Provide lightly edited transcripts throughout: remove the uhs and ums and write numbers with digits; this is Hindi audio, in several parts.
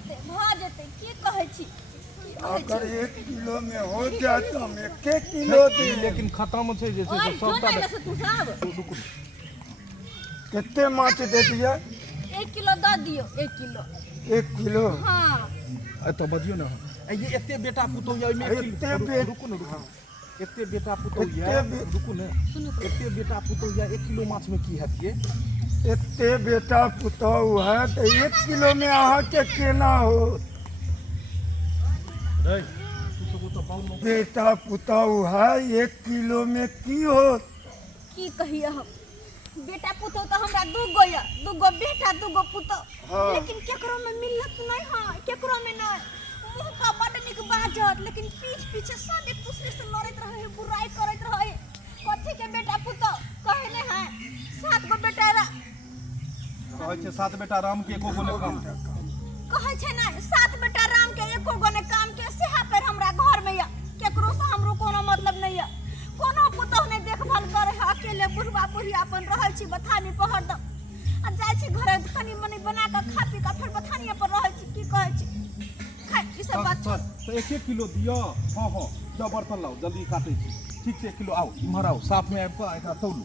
जेते की कहै छी अगर 1 किलो में हो जाए तो हम 1 किलो दी, लेकिन खत्म छै जे छै से सबटा तू सब कितने माछ दे दिया? 1 किलो दऽ दियो 1 किलो 1 किलो। हां तो बजियो ना ये एते बेटा पुतौ या में एते रुकू ना एते बेटा पुतौ या रुकू ना एते बेटा पुतौ या 1 किलो माछ में की हैत ये? एते बेटा पुतहु है तो 1 किलो में अहाँ के केना हो? रे तू सब तो पाउन बेटा पुतहु है 1 किलो में की हो? की कहिए हम बेटा पुतो तो हमरा दूगो या दूगो बेटा दूगो पुतो हाँ। लेकिन केकरो में मिलत नहीं हां केकरो में नहीं मुंह का बड़ निक बाजत लेकिन पीछे सब एक दूसरे से लड़त रहे बुराई करत रहे कथि के बेटा पुतो कहे ने है 7 गो बेटा कहै छै 7 बेटा राम के एको गो ने काम कहे छै ना 7 बेटा राम के एको गो ने काम के सेहा पर हमरा घर में या केकरो से हमरो कोनो मतलब नहीं है कोनो पुतो ने देखभाल करे है अकेले बुढ़वा बुढ़ी अपन रहै छी बथानी पहर द आ जाय छी घरे तनी मनी बना के खा पी के फिर बथानी पर रहै छी की कहै छी खाइ ई सब बात तो 1 किलो दियो। हां हां जाओ बर्तन लाओ जल्दी काटै छी ठीक से 1 किलो आओ इमहर आओ साफ में आब के एकरा तौलू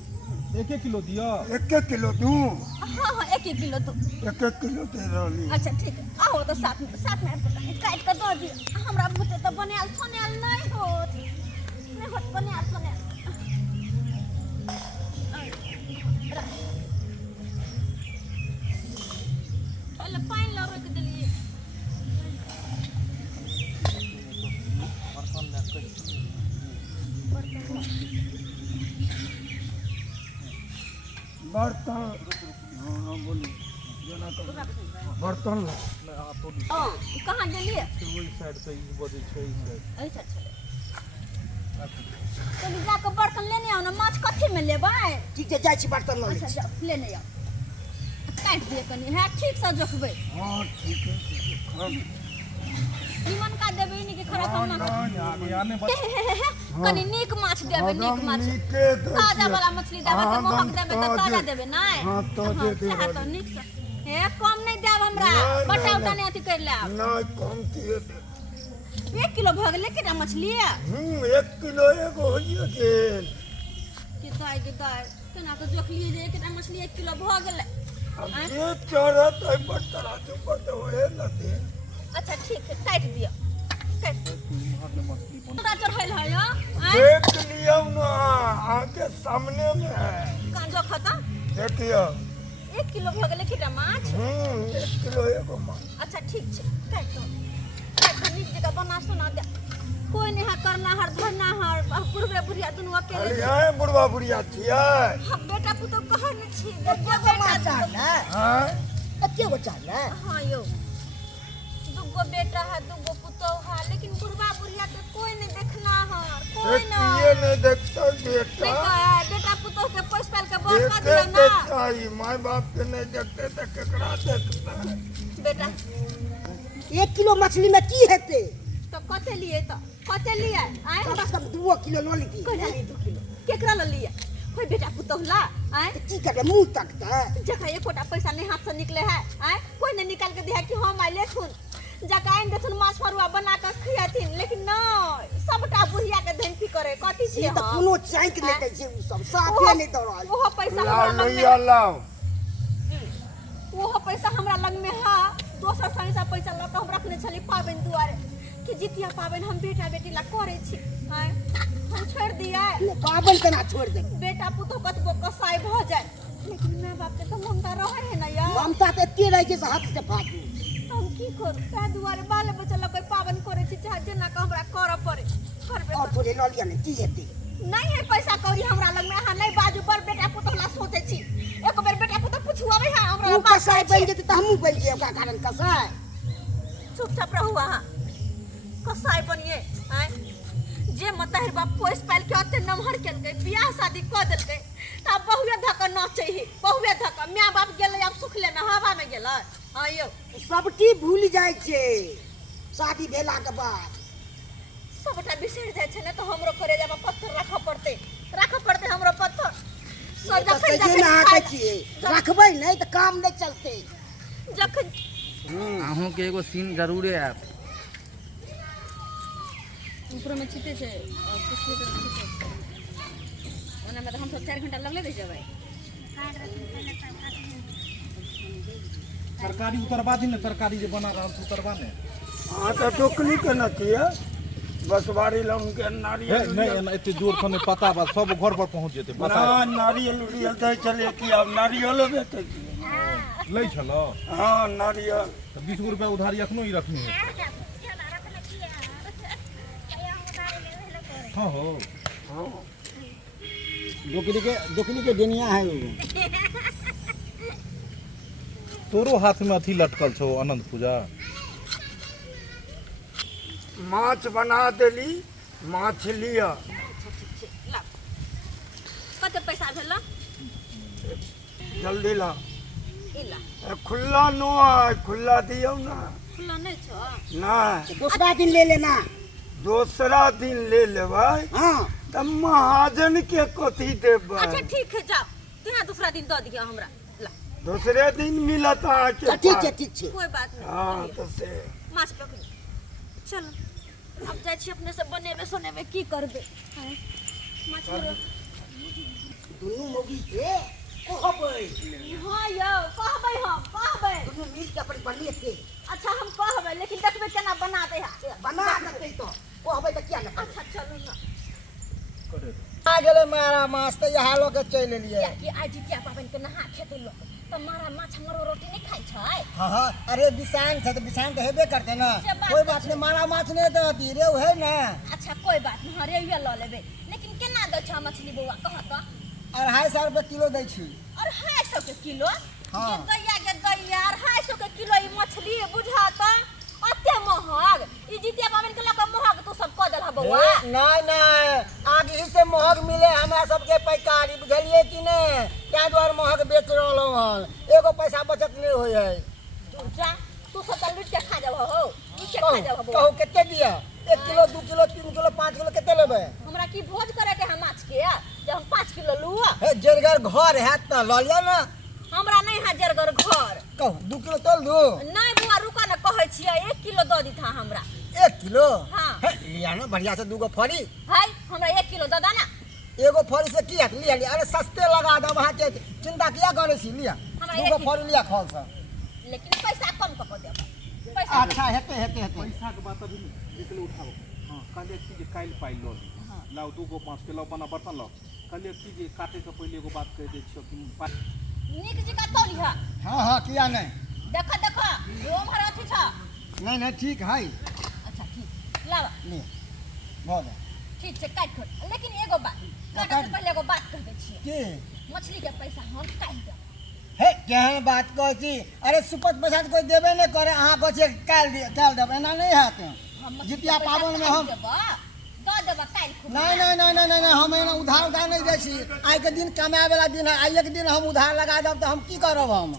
1 किलो दियो। 1 किलो दूं? हां हां 1 किलो तो 1 किलो दे रहली। अच्छा ठीक है आओ तो साथ में आब के काट के दऽ दियो हमरा बुते तो बनाल छनाल नहीं होत बनाल छनाल पहले पानी ला रख देलिए बर्तन हाँ बोली बर्तन ला। कहाँ गेलिए ओई साइड से ई बजे छै ई साइड ऐसा चले चली जाके बर्तन लेने आओ ना माछ कथी में लेबै ठीक है जाय छी बर्तन ल अच्छा जाओ लेने आओ काट दिए कनी है ठीक से जोखबै हाँ ठीक है हम निमन का देबै नी के खराब हम ना आगे आने कनी नीक माछ देबै नीक माछ ताजा वाला मछली देबै तो महक देबै तो ताजा देबै नहीं हाँ तो दे दे तो नीक से हे कम नहीं देब हमरा बटा उटा नहीं अथी कर लेब नहीं कम किए दे। 1 किलो भऽ गेलै केटा मछली 1 किलो एगो होइए गेल। किताय केना तो जोख लिए जे केटा मछली 1 किलो भऽ गेलै अब जे चढ़त है बटरा के ऊपर तो होए न दे। अच्छा ठीक है काट दियो काट पूरा चढ़ैल है यो देख लियो ना आगे सामने में है कांजो खत्म देखियो 1 किलो भऽ गेलै केटा माछ 1 किलो एगो माछ। अच्छा ठीक छै काट दो नीक जगह बना सुना दे कोई नहीं है करना हर धरना हर बुढ़बे बुढ़िया दुनू अकेले अरे आए बुढ़वा बुढ़िया छियै हम बेटा पुतो कह न छी एते गो माछ ना हां एते गो चाल ना हां यो दुगो बेटा है दुगो पुतो है लेकिन बुढ़वा बुढ़िया के कोई नहीं देखना है कोई ये नहीं देखता बेटा बेटा पुतो के पोस पाल के बस कर देखे दिला ना चाहिए माय बाप के नहीं देखते तो केकरा देखता है बेटा 1 किलो मछली में की हेते तो कते लिए आए कम से कम 2 किलो ल लीती कहला 2 किलो केकरा ल लिए कोई बेटा पुतो ला आए की करे मुंह तकता जका एकोटा पैसा नहीं हाथ से निकले है आए कोई नहीं निकाल के दिया कि हम आइले थुन जका आइन देथुन माछ फरुआ बना के खियाथिन लेकिन नहीं सबटा बुढ़िया के धन फी करे कथि छी ये तो कोनो चाइक नहीं दै छै उ सब साफे नहीं दऽ रहल ओहो पैसा लाओ हमरा लग लइया लाओ ओहो पैसा हमरा लग में है दोसर संग से पैसा ल के हम रखने छली पाबन दुआरे कि जितिया पाबन हम बेटा बेटी ला करे छी हैं हम छोड़ दिया पाबन केना छोड़ दे बेटा पुतो कतबो कसाई भ जाए लेकिन मां बाप के तो ममता रहे है ना यार ममता तो एते रह छै से हाथ से फाटू हम की करू ता दुआरे बाल बच्चा ला कोई पाबन करे छी चाहे जेना के हमरा करऽ पड़े करबे और थोड़े ल लिया ने की हेते नहीं है पैसा कौड़ी हमरा लग में अहाँ नहीं बाजू पर बेटा पुतो ला सोचे छी एक बेर बेटा पुतो पुछुआबे है हमरा तू बात कसाई बन जेते त हमहू बन जेब ओकरा कारण कसाई चुपचाप रहू अहाँ कसाई बनिए हैं जे मतहर बाप पोस पाल के ओते नमहर केलकै बियाह शादी क देलकै त बहुए धक नाचै है बहुए धक माय बाप गेलै अब सुख लेना हवा में गेलै हां यो सबटी भूल जाय छै शादी भेला के बाद सबटा बिसर जाय छै ने तो हमरो करे जाबा पत्थर रख पड़ते हमरो पत्थर सजे ना आके छिए रखबै नहीं त काम नहीं चलते जखन अहूँ के एगो सीन जरूरे आयब। ऊपर में छिटे छै और पिछले तरफ छिटे छै ओना में तो हम सब 4 घंटा लगले रह जेबै। तरकारी उतरबा दी ने, तरकारी जे बना रहल छै उतरबा ने। हाँ तो टोकनी के न थिए बसवारी ला उनके नारियल नहीं एते जोर से नहीं पता बा, सब घर पर पहुंच जेते। ना नारियल उरियल दै चले कि अब नारियलो बेचै छी। लै छलो हाँ नारियल तो 20 रुपया उधारी अखनो ही रखनी है। हाँ हो हाँ दोकनी के डेनिया है वो। तोरो हाथ में अथी लटकल छो अनंत पूजा। माछ बना देली, माछ लिया कते पैसा भेल जल्दी ला। इला खुला नो है, खुला दियो ना। खुला नहीं छो ना दूसरा दिन ले लेना। दूसरा दिन ले लेबै हाँ तब महाजन के कथी देबै। अच्छा ठीक है जाओ तुहा दूसरा दिन दे दिया हमरा ला। दूसरे दिन मिलत आके ठीक है ठीक है। कोई बात नहीं हाँ तो से माछ पकड़ चलो अब जाय छी अपने से बनेबे सोनेबे की करबे। हैं? माछ रो दुनू मोगी के कहबै। हां यौ कहबै हम कहबै। दुनू मिल के अपन बढ़िए से अच्छा हम कहबै लेकिन देखबे केना बना दे है बना देतै तो कहबै तो क्या ना। अच्छा चलो ना आ गेलै मारा माछ तो यहाँ लो के चल एलियै। कि आज क्या पाबन के नहा खेते लोग तो मारा माछ हमरो रोटी नहीं खाई छै। हाँ हाँ अरे बिसान से तो बिसान तो हेबे करते ना। से बात कोई बात नहीं मारा माछ नहीं देती रेव है ना। अच्छा कोई बात नहीं हरे ये ल लेबे लेकिन केना दै छ मछली बौआ कह त 250 रुपए किलो दै छी। और 250 के किलो हाँ। के दैया 250 के किलो ई मछली बुझा त अते महग ई जितिया पाबन के लका महग तू सब क देल ह बौआ। नहीं नहीं आगे ही से महग मिले हमरा सबके पैकारी बुझलिए कि नहीं। त्या द्वारा महग बेच रहलो हन एगो पैसा बचत नहीं होय है। तू जा तू सब त लूट के खा जाब हो लूट के खा जाब बौआ। कहू केते दिया 1 किलो 2 किलो 3 किलो 5 किलो केते लेबे। हमरा की भोज करे के है माछ के जब हम 5 किलो लू हे जरगर घर है त ल लिया ना। हमरा नहीं है जरगर घर कहू 2 किलो तोल दू। नहीं बुआ रुका ना कहै छियै 1 किलो द दी था हमरा 1 किलो हाँ। हे लिया ना बढ़िया से 2 गो फरी। है हमरा 1 किलो द दा ना। एगो फरी से की हत लिया लिया अरे सस्ते लगा दो वहां के चिंता किया करे छी लिया हमरा 2 गो एक फरी लिया खोल से। लेकिन पैसा कम क देब पैसा अच्छा हेते हेते हेते। पैसा के बात अभी निकले उठाओ। हाँ कहले छी जे काल पाई लो लाओ 2 गो 5 किलो बना बर्तन लो। कहले छी जे काटे से पहले एगो बात कह दे छियो कि निक जी का तौली है हाँ हाँ किया नहीं। देखा देखा वो भर अथी छ। नहीं नहीं ठीक है अच्छा ठीक लावा ले बहुत है। ठीक छै काट खोट लेकिन एगो बात काटे से पहले एगो बात कह दे छियै की मछली के पैसा हम काट देब। हे केहन बात कहै छी अरे सुपत पैसा तो कोई देबे नहीं करे अहाँ कहै छी काल देब एना नहीं हैत। हम मछली जितिया के पैसा पाबन में काटि हम देब द देब काल खुद नहीं नहीं नहीं नहीं नहीं हम एना उधार उधार नहीं दै छी। आइ के दिन कमाए वाला दिन है आइए के दिन हम उधार लगा देब तो हम की करब हम।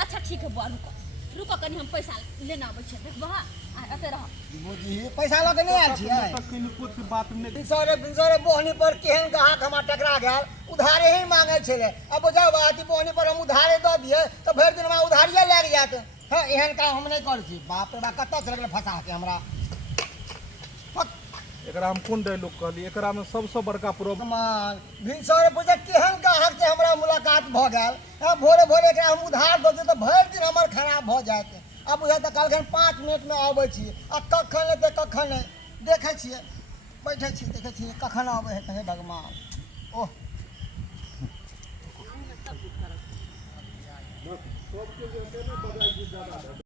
अच्छा ठीक है बुआ रुको रुको कनी हम पैसा लेना आबै छै देखबह आ एते रह बुझी पैसा लगे नहीं आयल छियै। कुछ बात नहीं बिसरे बोहनी पर केहन ग्राहक हमार टकरा गया उधारे ही मांगे छले। अब जब आती बोहनी पर हम उधारे दे दिए तो भर दिन में उधारिये लग जात। हाँ एहन काम हम नहीं कर छी। बाप रे बाप कत्ता से लगले फंसा के हमरा। एकरा हम कोन डायलॉग कहली एकरा में सबसे बड़का प्रॉब्लम मान भिनसरे पूछे केहन ग्राहक से हमरा मुलाकात भ गेल। भोरे भोरे एकरा हम उधार दे तो भर दिन हमर खराब भ जात। अब बुझा तो कल 5 मिनट में आबै छी आ कखन लेते कखन नहीं देखे छियै बैठे छी देखे छी कखन आबै है कहे भगवान ओह